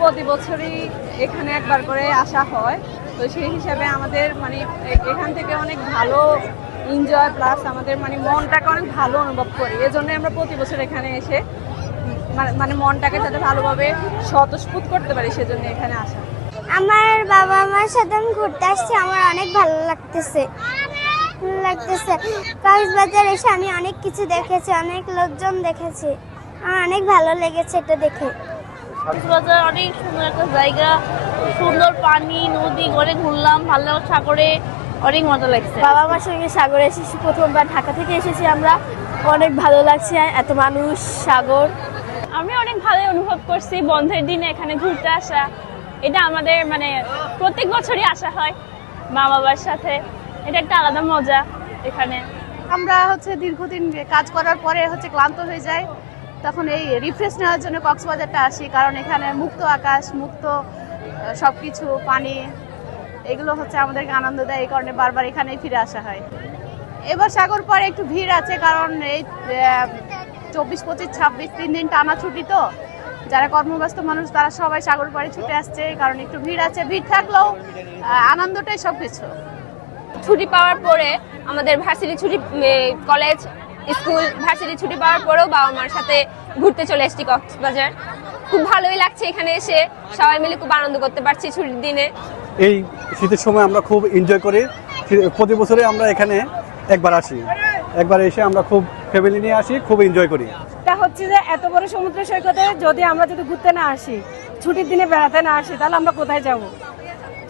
প্রতি বছরই এখানে একবার করে আসা হয়, তো সেই হিসাবে আমাদের মানে এখান থেকে অনেক ভালো এনজয় প্লাস আমাদের মানে মনটাকে অনেক ভালো অনুভব করি। এজন্য আমরা প্রতি বছর এখানে এসে মানে মনটাকে যাতে ভালোভাবে স্বতঃস্ফূর্ত করতে পারি সেজন্য এখানে আসা। আমার বাবা মার সাথে আমি ঘুরতে আসছি, আমার অনেক ভালো লাগতেছে। কক্সবাজার এসে আমি অনেক কিছু দেখেছি, অনেক লোকজন দেখেছি, আমার অনেক ভালো লেগেছে এটা দেখে। কক্সবাজার অনেক সুন্দর একটা জায়গা, সুন্দর পানি, নদী, ঘরে ঘুরলাম, ভালো সাগরে, অনেক মজা লাগছে। বাবা মার সঙ্গে সাগরে এসেছি, প্রথমবার ঢাকা থেকে এসেছি আমরা, অনেক ভালো লাগছে, এত মানুষ, সাগর। আমি অনেক ভালোই অনুভব করছি বন্ধের দিনে এখানে ঘুরতে আসা। এটা আমাদের মানে প্রত্যেক বছরই আসা হয় মা বাবার সাথে, এটা একটা আলাদা মজা এখানে। আমরা দীর্ঘদিন কাজ করার পরে ক্লান্ত হয়ে যায়, তখন এই রিফ্রেশ নেওয়ার জন্য কক্সবাজারটা আসি, কারণ এখানে মুক্ত আকাশ, মুক্ত সবকিছু, পানি, এগুলো আমাদেরকে আনন্দ দেয়, এই কারণে বারবার এখানেই ফিরে আসা হয়। এবার সাগর পরে একটু ভিড় আছে, কারণ এই 24, 25, 26 3 দিন টানা ছুটি, তো যারা কর্মব্যস্ত মানুষ তারা সবাই সাগর পাড়ে ছুটে আসছে, কারণ একটু ভিড় আছে। ভিড় থাকলেও আনন্দটাই সবকিছু। ছুটি পাওয়ার পরে আমাদের ভার্সিটি ছুটি, কলেজ স্কুল ভার্সিটি ছুটি পাওয়ার পরেও বাবা মার সাথে ঘুরতে চলে এসেছি কক্সবাজার। খুব ভালোই লাগছে এখানে এসে, সবাই মিলে খুব আনন্দ করতে পারছি ছুটির দিনে। এই শীতের সময় আমরা খুব এনজয় করি, প্রতি বছরে আমরা এখানে একবার আসি, একবার এসে আমরা খুব ফ্যামিলি নিয়ে আসি, খুব এনজয় করি। এটা যে এত বড় সমুদ্র সৈকতে যদি আমরা ঘুরতে না আসি, ছুটির দিনে বেড়াতে না আসি, তাহলে আমরা কোথায় যাব?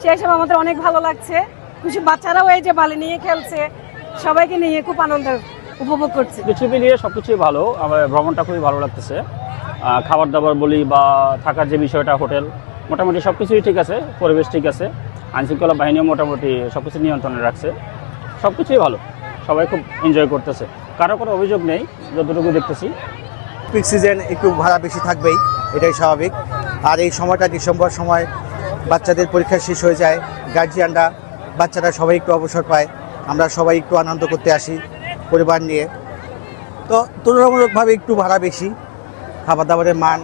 সেই সব আমাদের অনেক ভালো লাগছে। খুশি বাচ্চারাও এই যে বালি নিয়ে খেলছে, সবাইকে নিয়ে খুব আনন্দ উপভোগ করছে। কিছু মিলিয়ে সবকিছুই ভালো, আমার ভ্রমণটা খুবই ভালো লাগতেছে। খাবার দাবার বলি বা থাকার যে বিষয়টা, হোটেল মোটামুটি সবকিছুই ঠিক আছে, পরিবেশ ঠিক আছে, আইনশৃঙ্খলা বাহিনীও মোটামুটি সবকিছু নিয়ন্ত্রণে রাখছে, সবকিছুই ভালো, সবাই খুব এনজয় করতেছে, কারো কোনো অভিযোগ নেই যতটুকু দেখতেছি। পিক সিজন একটু ভাড়া বেশি থাকবেই, এটাই স্বাভাবিক। আর এই সময়টা ডিসেম্বর সময়, বাচ্চাদের পরীক্ষা শেষ হয়ে যায়, গার্জিয়ানরা, বাচ্চারা সবাই একটু অবসর পায়, আমরা সবাই একটু আনন্দ করতে আসি পরিবার নিয়ে। তো তুলনামূলকভাবে একটু ভাড়া বেশি, খাবার দাবারের মান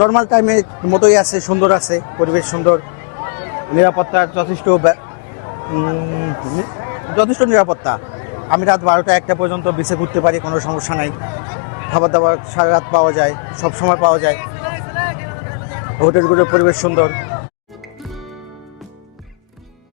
নর্মাল টাইমের মতোই আছে, সুন্দর আছে, পরিবেশ সুন্দর, নিরাপত্তার যথেষ্ট নিরাপত্তা। আমি রাত 12টা 1টা পর্যন্ত বিচে ঘুরতে পারি, কোনো সমস্যা নাই। খাবার দাবার সারা রাত পাওয়া যায়, সব সময় পাওয়া যায়। হোটেলগুলোর পরিবেশ সুন্দর।